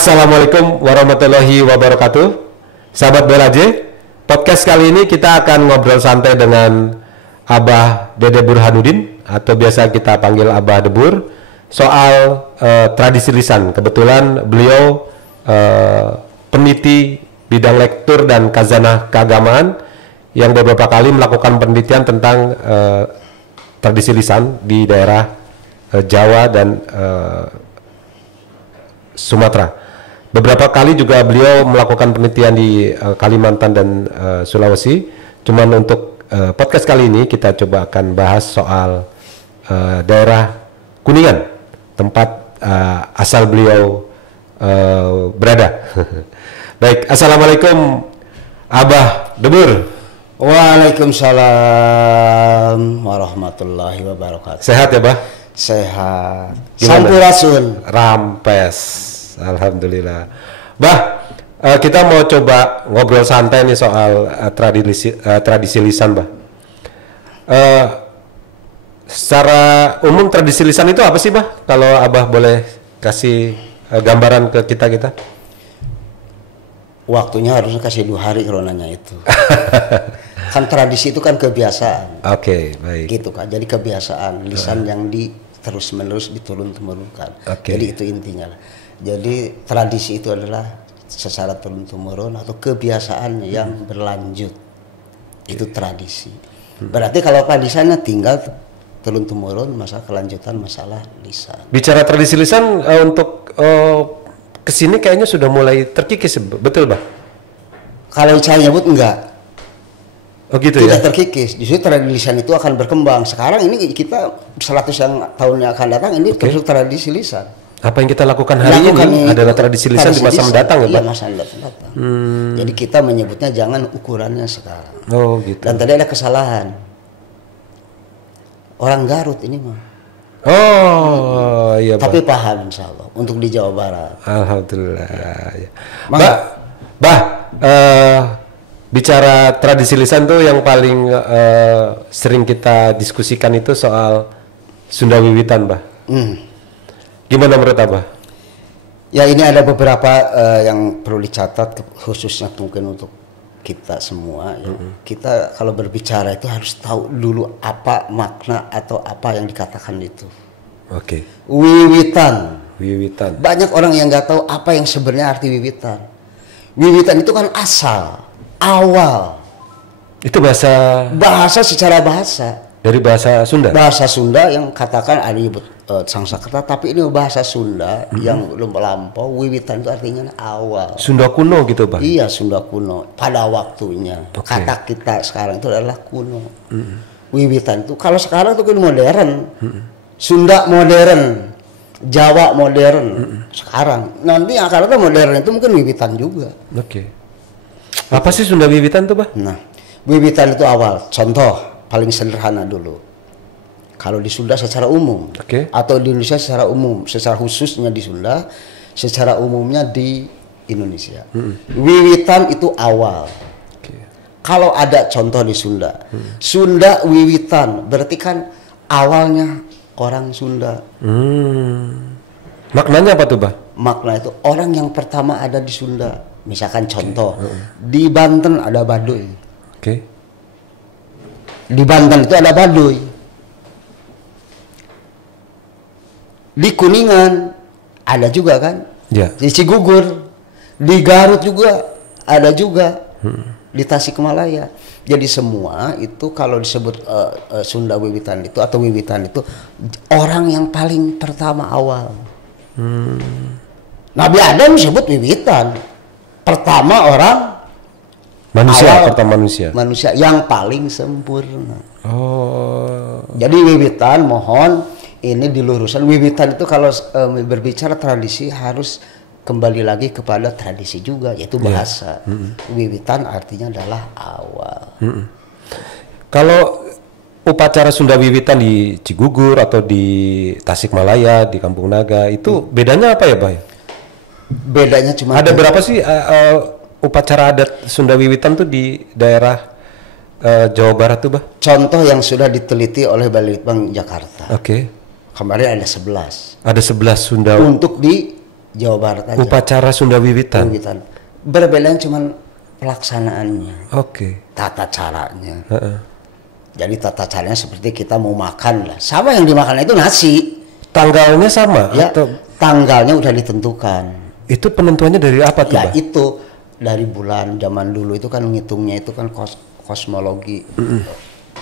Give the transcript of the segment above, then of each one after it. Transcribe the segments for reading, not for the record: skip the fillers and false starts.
Assalamualaikum warahmatullahi wabarakatuh. Sahabat Belaje, podcast kali ini kita akan ngobrol santai dengan Abah Dede Burhanuddin atau biasa kita panggil Abah Debur soal tradisi lisan. Kebetulan beliau peneliti bidang lektur dan khazanah keagamaan yang beberapa kali melakukan penelitian tentang tradisi lisan di daerah Jawa dan Sumatera. Beberapa kali juga beliau melakukan penelitian di Kalimantan dan Sulawesi. Cuman untuk podcast kali ini kita coba akan bahas soal daerah Kuningan, tempat asal beliau berada. Baik, assalamualaikum Abah Debur. Waalaikumsalam warahmatullahi wabarakatuh. Sehat ya, Bah? Sehat. Sampurasun. Rampes. Alhamdulillah. Bah, kita mau coba ngobrol santai nih soal tradisi lisan, Bah. Secara umum tradisi lisan itu apa sih, Bah? Kalau Abah boleh kasih gambaran ke kita. Waktunya harusnya kasih 2 hari kalau nanya itu. Kan tradisi itu kan kebiasaan. Oke, baik. Gitu kan. Jadi kebiasaan lisan yang terus menerus diturun-temurunkan. Jadi itu intinya. Jadi tradisi itu adalah secara turun-temurun atau kebiasaan yang berlanjut. Itu tradisi. Berarti kalau lisannya tinggal turun-temurun, masalah kelanjutan masalah lisan. Bicara tradisi lisan untuk kesini kayaknya sudah mulai terkikis, betul, Bah? Kalau saya nyebut enggak. Oh gitu tidak ya? terkikis, justru tradisi lisan itu akan berkembang. Sekarang ini kita 100 tahun yang akan datang ini terus tradisi lisan. Apa yang kita lakukan hari ini adalah tradisi lisan di masa mendatang, ya, Pak? Iya, masa mendatang. Jadi kita menyebutnya jangan ukurannya sekarang. Oh gitu. Dan tadi ada kesalahan. Orang Garut ini mah. Oh iya, Pak. Tapi paham insya Allah untuk di Jawa Barat. Alhamdulillah. Ya. Bah, bicara tradisi lisan tuh yang paling sering kita diskusikan itu soal Sunda Wiwitan, Bah. Gimana menurut Abah? Ya, ini ada beberapa yang perlu dicatat khususnya mungkin untuk kita semua. Ya. Kita kalau berbicara itu harus tahu dulu apa makna atau apa yang dikatakan itu. Oke. Wiwitan. Banyak orang yang nggak tahu apa yang sebenarnya arti wiwitan. Wiwitan itu kan asal, awal. Itu bahasa secara bahasa. Dari bahasa Sunda? Bahasa Sunda yang katakan ada Sangskreta, tapi ini bahasa Sunda yang belum melampau. Wiwitan itu artinya awal. Sunda kuno gitu, Pak? Iya, Sunda kuno. Pada waktunya. Kata kita sekarang itu adalah kuno. Wiwitan itu, kalau sekarang itu modern. Sunda modern. Jawa modern. Sekarang. Nanti yang akan datang modern itu mungkin wiwitan juga. Oke. Apa sih Sunda Wiwitan tuh, Pak? Nah, wiwitan itu awal. Contoh paling sederhana dulu. Kalau di Sunda secara umum, atau di Indonesia secara umum, secara khususnya di Sunda, secara umumnya di Indonesia. Wiwitan itu awal. Kalau ada contoh di Sunda, Sunda Wiwitan, berarti kan awalnya orang Sunda. Maknanya apa tuh, Bah? Makna itu orang yang pertama ada di Sunda. Misalkan contoh, di Banten ada Baduy. Di Banten itu ada Baduy. Di Kuningan ada juga kan? Ya. Di Cigugur, di Garut juga ada juga. Di Tasikmalaya. Jadi semua itu kalau disebut Sunda Wiwitan itu atau Wiwitan itu orang yang paling pertama awal. Nabi Adam disebut Wiwitan. Pertama orang manusia yang paling sempurna. Jadi wiwitan, mohon ini diluruskan. Wiwitan itu kalau berbicara tradisi harus kembali lagi kepada tradisi juga, yaitu bahasa. Wiwitan artinya adalah awal. Kalau upacara Sunda Wiwitan di Cigugur atau di Tasikmalaya, di Kampung Naga itu bedanya apa ya, Pak? Bedanya cuma ada berapa sih upacara adat Sunda Wiwitan tuh di daerah Jawa Barat tuh, Bah? Contoh yang sudah diteliti oleh Balitbang Jakarta. Kemarin ada 11. Ada 11 Sunda. Untuk di Jawa Barat aja. Upacara Sunda Wiwitan. Berbeda cuman pelaksanaannya. Oke. Tata caranya. Jadi tata caranya seperti kita mau makan lah. Sama yang dimakan itu nasi. Tanggalnya sama? Ya, atau? Tanggalnya udah ditentukan. Itu penentuannya dari apa tuh, ya, itu dari bulan. Zaman dulu itu kan ngitungnya itu kan kosmologi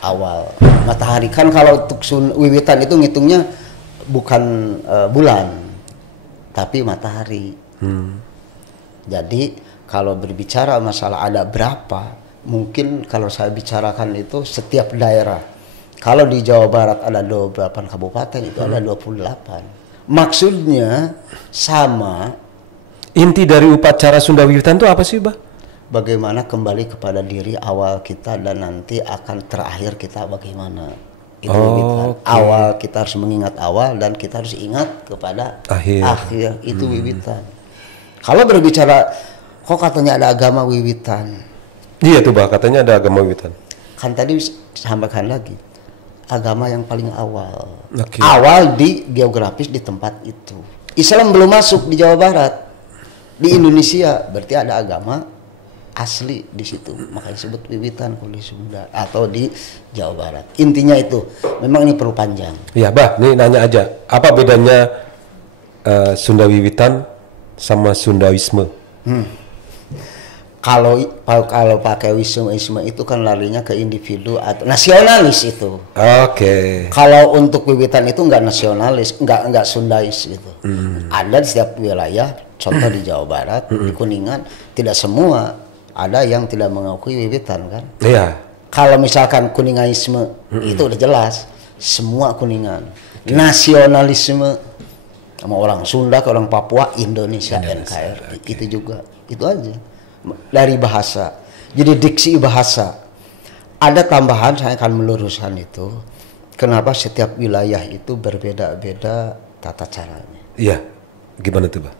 awal. Matahari kan kalau untuk Wiwitan itu ngitungnya bukan bulan, tapi matahari. Jadi kalau berbicara masalah ada berapa, mungkin kalau saya bicarakan itu setiap daerah. Kalau di Jawa Barat ada 28 kabupaten, itu ada 28. Maksudnya sama. Inti dari upacara Sunda Wiwitan itu apa sih, Bah? Bagaimana kembali kepada diri awal kita dan nanti akan terakhir kita bagaimana. Itu Wiwitan. Okay. Awal kita harus mengingat awal dan kita harus ingat kepada akhir. Itu Wiwitan. Kalau berbicara, kok katanya ada agama Wiwitan? Iya tuh, Bah, katanya ada agama Wiwitan. Kan tadi sampaikan lagi, agama yang paling awal. Okay. Awal di geografis di tempat itu. Islam belum masuk di Jawa Barat. Di Indonesia berarti ada agama asli di situ. Makanya disebut Wiwitan kalau di Sunda atau di Jawa Barat. Intinya itu. Memang ini perlu panjang. Iya, Bah, nih nanya aja. Apa bedanya Sunda Wiwitan sama Sundawisme? Kalau pakai wisme itu kan larinya ke individu atau nasionalis itu. Oke. Kalau untuk Wiwitan itu nggak nasionalis, nggak Sundais gitu. Ada di setiap wilayah, contoh di Jawa Barat, di Kuningan, tidak semua. Ada yang tidak mengakui Wiwitan kan. Iya. Kalau misalkan Kuninganisme itu udah jelas, semua Kuningan. Nasionalisme sama orang Sunda ke orang Papua, Indonesia. NKRI itu juga, itu aja. Dari bahasa, jadi diksi bahasa. Ada tambahan, saya akan meluruskan itu. Kenapa setiap wilayah itu berbeda-beda tata caranya? Iya, gimana tuh, Bah?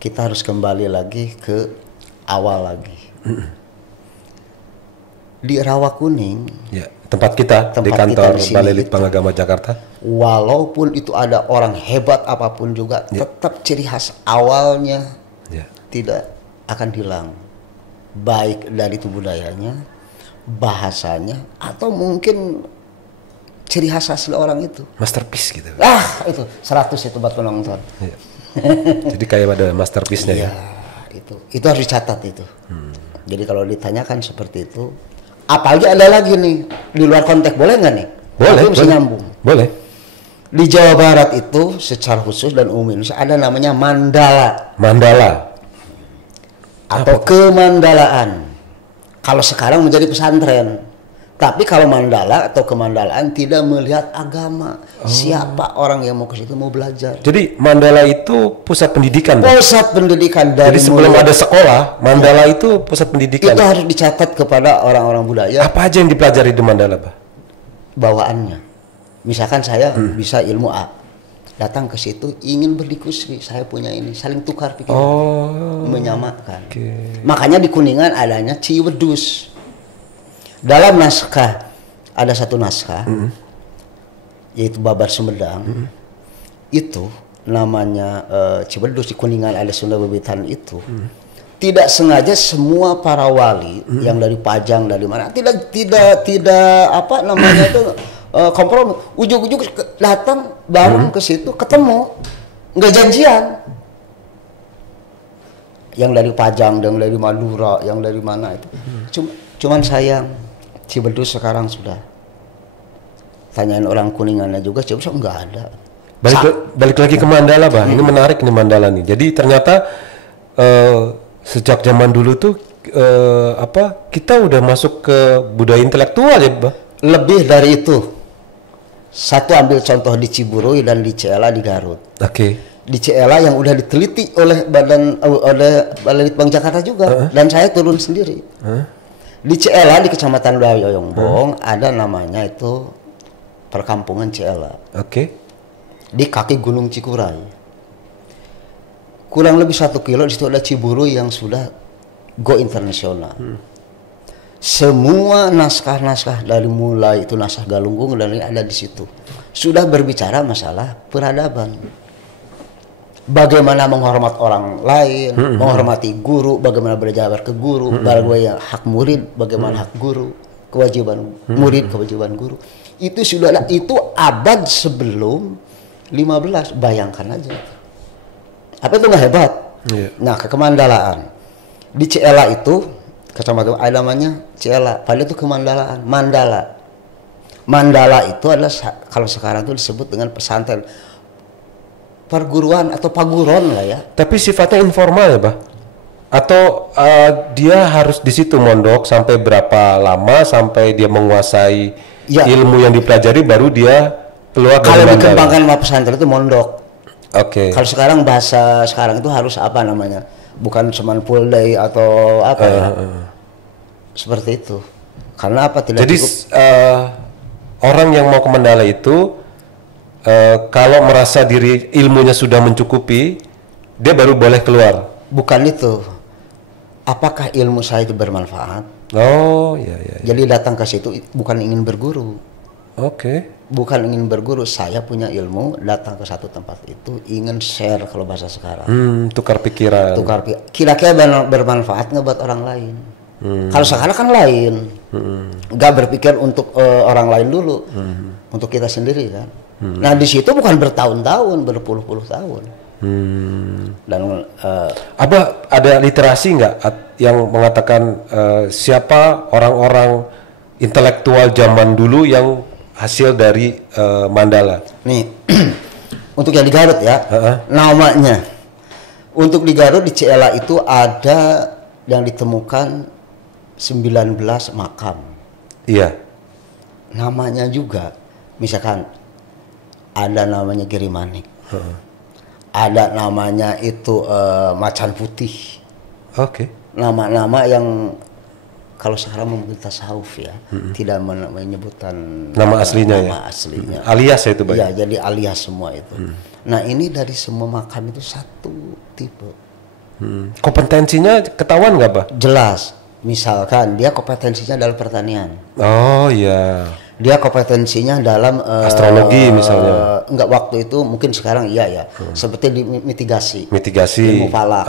Kita harus kembali lagi ke awal lagi. Di Rawakuning, ya, tempat kita di kantor Balai Litbang Agama Jakarta. Walaupun itu ada orang hebat apapun juga, tetap ciri khas awalnya tidak akan hilang, baik dari itu budayanya, bahasanya, atau mungkin ciri khas asli orang itu. Masterpiece gitu. Itu 100 itu buat penonton. Ya. Jadi kayak ada masterpiece-nya ya. Itu harus dicatat itu. Jadi kalau ditanyakan seperti itu, apalagi ada lagi nih di luar konteks, boleh nggak nih? Boleh. Bisa nyambung. Boleh. Di Jawa Barat itu secara khusus dan umum Indonesia ada namanya mandala. Mandala. Atau kemandalaan. Kalau sekarang menjadi pesantren. Tapi kalau mandala atau kemandalaan tidak melihat agama. Siapa orang yang mau ke situ mau belajar. Jadi mandala itu pusat pendidikan. Pusat pendidikan dari jadi sebelum ada sekolah, mandala itu pusat pendidikan. Itu harus dicatat kepada orang-orang budaya. Apa aja yang dipelajari di mandala, Pak? Bawaannya. Misalkan saya bisa ilmu A. Datang ke situ ingin berdiskusi, saya punya ini, saling tukar pikiran, menyamakan. Makanya di Kuningan adanya Ciwedus. Dalam naskah ada satu naskah, yaitu Babar Sumedang. Itu namanya Ciwedus. Di Kuningan ada Sunda Wiwitan itu. Tidak sengaja semua para wali yang dari Pajang dari mana tidak apa namanya itu kompromi, ujung-ujung datang bareng ke situ, ketemu, nggak janjian. Yang dari Pajang, yang dari Madura, yang dari mana itu. Cuman sayang, Ciwedus sekarang sudah. Tanyain orang Kuningannya juga, Ciwedus nggak ada. Balik lagi ke mandala, Bah. Ini menarik nih mandala nih. Jadi ternyata sejak zaman dulu tuh kita udah masuk ke budaya intelektual ya, Bah. Lebih dari itu. Satu ambil contoh di Ciburui dan di Ciela di Garut. Di Ciela yang udah diteliti oleh Balai Litbang Jakarta juga, dan saya turun sendiri. Di Ciela di Kecamatan Dayoyongbong ada namanya itu perkampungan Ciela. Di kaki Gunung Cikuray. Kurang lebih 1 kilo di situ ada Ciburui yang sudah go internasional. Semua naskah-naskah dari mulai itu naskah Galunggung dan ada di situ. Sudah berbicara masalah peradaban. bagaimana menghormat orang lain, menghormati guru, bagaimana belajar ke guru, bagaimana hak murid, bagaimana hak guru, kewajiban murid, kewajiban guru. Itu sudah itu abad sebelum 15, bayangkan aja. Apa itu nggak hebat? Yeah. Nah, kemandalaan di Ciela itu kecamatan namanya Ciela, padahal itu kemandalaan, Mandala itu adalah kalau sekarang itu disebut dengan pesantren, perguruan atau paguron lah ya. Tapi sifatnya informal ya, Bah? Atau dia harus di situ mondok sampai berapa lama sampai dia menguasai ilmu yang dipelajari baru dia keluar dari Mandala? Kalau dikembangkan sama pesantren itu mondok. Oke. Kalau sekarang bahasa sekarang itu harus apa namanya? Bukan cuma full day atau apa ya? Seperti itu. Karena apa tidak jadi cukup. Orang yang mau ke Mandala itu kalau merasa diri ilmunya sudah mencukupi, dia baru boleh keluar. Bukan itu. Apakah ilmu saya itu bermanfaat? Oh, iya. Jadi datang ke situ bukan ingin berguru. Oke. Bukan ingin berguru, saya punya ilmu, datang ke satu tempat itu ingin share kalau bahasa sekarang. Tukar pikiran. Kira-kira bermanfaat nggak buat orang lain? Kalau sekarang kan lain, nggak berpikir untuk orang lain dulu, untuk kita sendiri kan. Nah di situ bukan bertahun-tahun, berpuluh-puluh tahun. Dan Abah ada literasi nggak yang mengatakan siapa orang-orang intelektual zaman dulu yang hasil dari Mandala? Nih, untuk yang di Garut ya, namanya. Untuk di Garut di Ciela itu ada yang ditemukan 19 makam. Iya. Namanya juga, misalkan ada namanya Giri Manik, ada namanya itu Macan Putih. Oke. Nama-nama yang kalau sekarang mungkin tasawuf ya, tidak menyebutkan nama aslinya nama aslinya. Alias ya itu Pak. Ya, jadi alias semua itu. Nah ini dari semua makam itu satu tipe. Kompetensinya ketahuan nggak Pak? Jelas. Misalkan dia kompetensinya dalam pertanian. Oh iya. Dia kompetensinya dalam astrologi misalnya. Enggak, waktu itu mungkin sekarang iya ya. Seperti di mitigasi. Ilmu falak.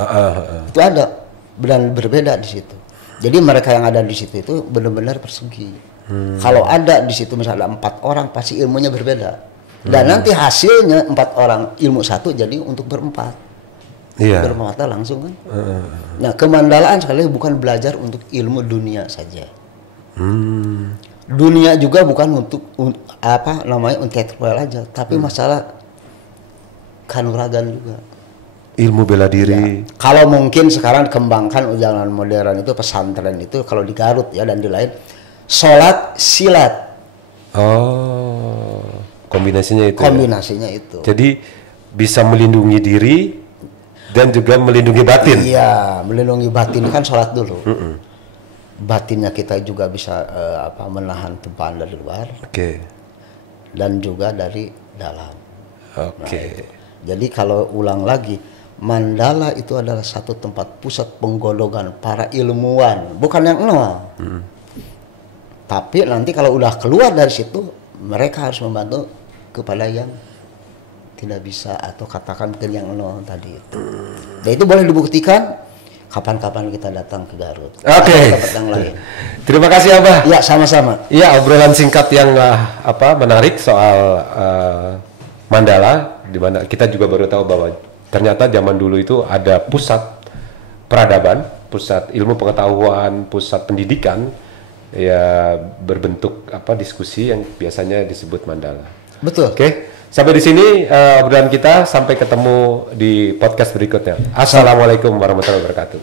Itu ada dan berbeda di situ. Jadi mereka yang ada di situ itu benar-benar persegi. Kalau ada di situ misalnya 4 orang pasti ilmunya berbeda. Dan nanti hasilnya 4 orang ilmu satu jadi untuk berempat. Iya. Bermata langsung kan. Nah kemandalaan sekali bukan belajar untuk ilmu dunia saja. Dunia juga bukan untuk apa namanya intelektual aja, tapi masalah kanuragan juga. Ilmu bela diri. Ya, kalau mungkin sekarang dikembangkan ujian modern itu pesantren itu kalau di Garut ya dan di lain sholat silat. Oh, kombinasinya itu. Kombinasinya itu. Jadi bisa melindungi diri dan juga melindungi batin. Iya, melindungi batin kan sholat dulu. Batinnya kita juga bisa menahan tebalan dari luar. Oke. Dan juga dari dalam. Oke. Nah, jadi kalau ulang lagi, Mandala itu adalah satu tempat pusat penggolongan para ilmuwan, bukan yang nol. Tapi nanti kalau udah keluar dari situ, mereka harus membantu kepada yang tidak bisa atau katakan mungkin yang nol tadi itu. Dan itu boleh dibuktikan kapan-kapan kita datang ke Garut. Oke. Tempat yang lain. Terima kasih Abah. Ya sama-sama. Ya obrolan singkat yang menarik soal Mandala, di mana kita juga baru tahu bahwa ternyata zaman dulu itu ada pusat peradaban, pusat ilmu pengetahuan, pusat pendidikan ya berbentuk diskusi yang biasanya disebut Mandala. Betul. Oke. Sampai di sini obrolan kita, sampai ketemu di podcast berikutnya. Assalamualaikum warahmatullahi wabarakatuh.